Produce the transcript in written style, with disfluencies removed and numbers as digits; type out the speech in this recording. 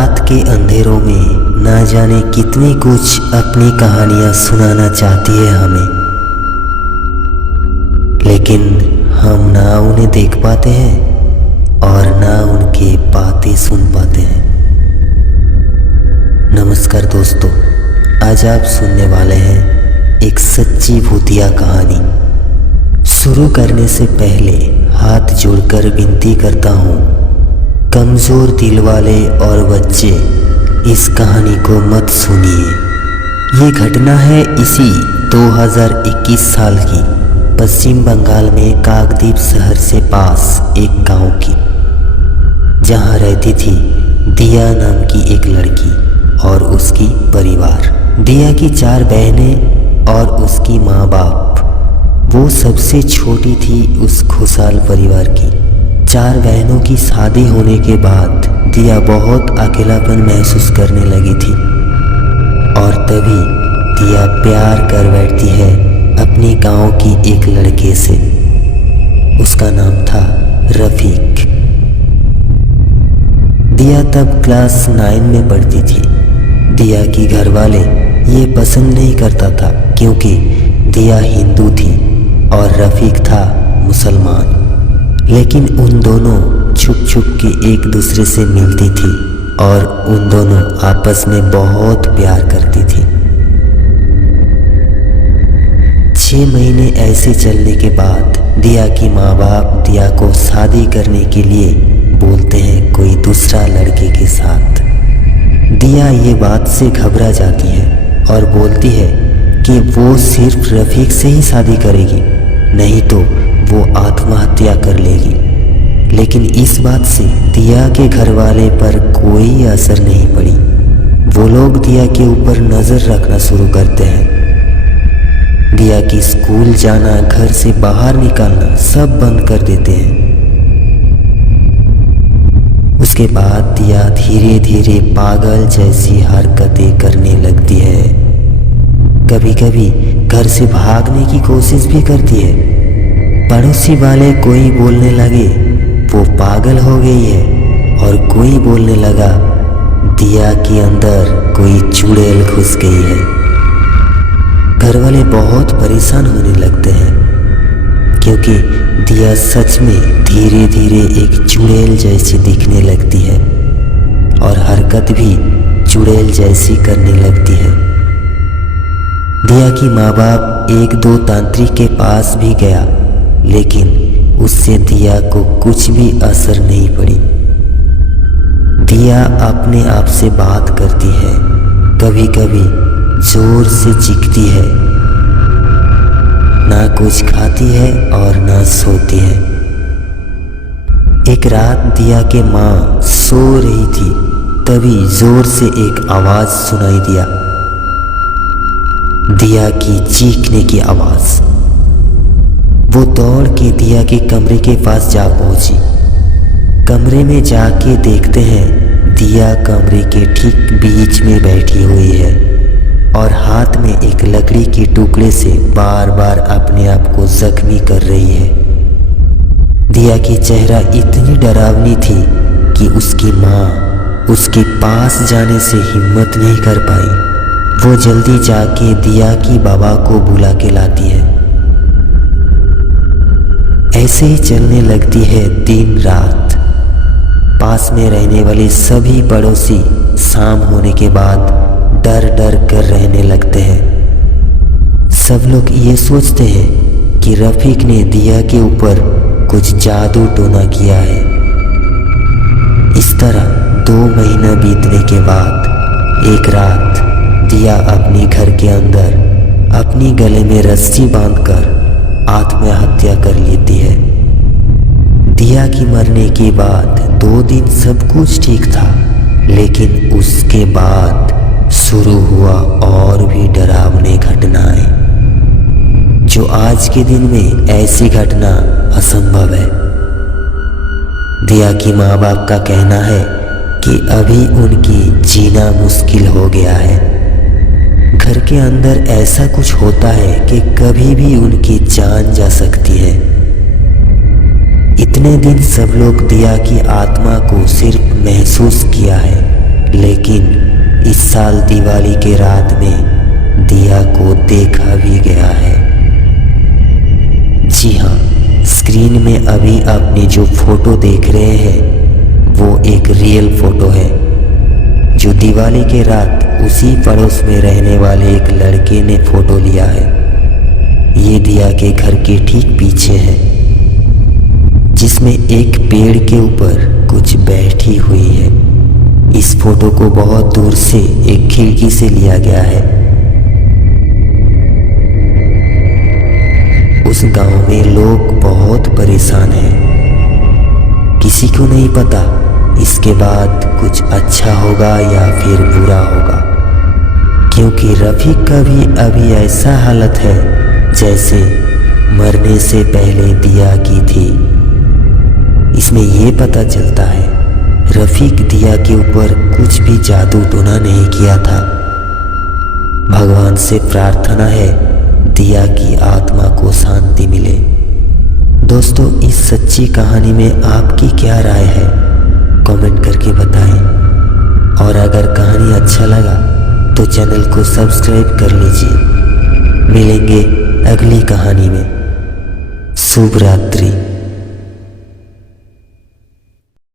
रात के अंधेरों में ना जाने कितनी कुछ अपनी कहानियां सुनाना चाहती है हमें, लेकिन हम ना उन्हें देख पाते हैं और ना उनकी बातें सुन पाते हैं। नमस्कार दोस्तों, आज आप सुनने वाले हैं एक सच्ची भूतिया कहानी। शुरू करने से पहले हाथ जोड़कर विनती करता हूँ, कमज़ोर दिल वाले और बच्चे इस कहानी को मत सुनिए। ये घटना है इसी 2021 साल की, पश्चिम बंगाल में काकद्वीप शहर से पास एक गांव की, जहां रहती थी दिया नाम की एक लड़की और उसकी परिवार। दिया की 4 बहनें और उसकी माँ बाप। वो सबसे छोटी थी उस खुशहाल परिवार की। 4 बहनों की शादी होने के बाद दिया बहुत अकेलापन महसूस करने लगी थी और तभी दिया प्यार कर बैठती है अपनी गांव की एक लड़के से। उसका नाम था रफीक। दिया तब क्लास 9 में पढ़ती थी। दिया की घर वाले ये पसंद नहीं करता था क्योंकि दिया हिंदू थी और रफीक था मुसलमान। लेकिन उन दोनों छुप छुप के एक दूसरे से मिलती थी और उन दोनों आपस में बहुत प्यार करती थी। 6 महीने ऐसे चलने के बाद दिया की माँ बाप दिया को शादी करने के लिए बोलते हैं कोई दूसरा लड़के के साथ। दिया ये बात से घबरा जाती है और बोलती है कि वो सिर्फ रफीक से ही शादी करेगी, नहीं तो वो आत्महत्या कर लेगी। लेकिन इस बात से दिया के घर वाले पर कोई असर नहीं पड़ी। वो लोग दिया के ऊपर नज़र रखना शुरू करते हैं। दिया की स्कूल जाना, घर से बाहर निकलना सब बंद कर देते हैं। उसके बाद दिया धीरे धीरे पागल जैसी हरकतें करने लगती है। कभी कभी घर से भागने की कोशिश भी करती है। पड़ोसी वाले कोई बोलने लगे वो पागल हो गई है और कोई बोलने लगा दिया के अंदर कोई चुड़ैल घुस गई है। घर वाले बहुत परेशान होने लगते हैं क्योंकि दिया सच में धीरे धीरे एक चुड़ैल जैसी दिखने लगती है और हरकत भी चुड़ैल जैसी करने लगती है। दिया की माँ बाप 1-2 तांत्रिक के पास भी गया, लेकिन उससे दिया को कुछ भी असर नहीं पड़ी। दिया अपने आप से बात करती है, कभी कभी जोर से चीखती है, ना कुछ खाती है और ना सोती है। एक रात दिया के माँ सो रही थी, तभी जोर से एक आवाज सुनाई दिया, दिया की चीखने की आवाज। वो दौड़ के दिया के कमरे के पास जा पहुंची। कमरे में जाके देखते हैं दिया कमरे के ठीक बीच में बैठी हुई है और हाथ में एक लकड़ी के टुकड़े से बार बार अपने आप को जख्मी कर रही है। दिया की चेहरा इतनी डरावनी थी कि उसकी माँ उसके पास जाने से हिम्मत नहीं कर पाई। वो जल्दी जाके दिया की बाबा को बुला के लाती है। ऐसे ही चलने लगती है दिन रात। पास में रहने वाले सभी पड़ोसी शाम होने के बाद डर डर कर रहने लगते हैं। सब लोग ये सोचते हैं कि रफीक ने दिया के ऊपर कुछ जादू टोना किया है। इस तरह 2 महीना बीतने के बाद एक रात दिया अपने घर के अंदर अपनी गले में रस्सी बांधकर आत्महत्या कर लेती है। दिया की मरने के बाद 2 दिन सब कुछ ठीक था, लेकिन उसके बाद शुरू हुआ और भी डरावनी घटनाएं, जो आज के दिन में ऐसी घटना असंभव है। दिया की माँ बाप का कहना है कि अभी उनकी जीना मुश्किल हो गया है। घर के अंदर ऐसा कुछ होता है कि कभी भी उनकी जान जा सकती है। इतने दिन सब लोग दिया की आत्मा को सिर्फ महसूस किया है, लेकिन इस साल दिवाली के रात में दिया को देखा भी गया है। जी हाँ, स्क्रीन में अभी आपने जो फोटो देख रहे हैं वो एक रियल फोटो है जो दिवाली के रात उसी पड़ोस में रहने वाले एक लड़के ने फोटो लिया है। ये दिया के घर के ठीक पीछे है, जिसमें एक पेड़ के ऊपर कुछ बैठी हुई है। इस फोटो को बहुत दूर से एक खिड़की से लिया गया है। उस गांव में लोग बहुत परेशान हैं। किसी को नहीं पता इसके बाद कुछ अच्छा होगा या फिर बुरा होगा, क्योंकि रफीक का भी अभी ऐसा हालत है जैसे मरने से पहले दिया की थी। इसमें ये पता चलता है रफीक दिया के ऊपर कुछ भी जादू टोना नहीं किया था। भगवान से प्रार्थना है दिया की आत्मा को शांति मिले। दोस्तों, इस सच्ची कहानी में आपकी क्या राय है, कमेंट करके बताएं। और अगर कहानी अच्छा लगा तो चैनल को सब्सक्राइब कर लीजिए। मिलेंगे अगली कहानी में। शुभ रात्रि।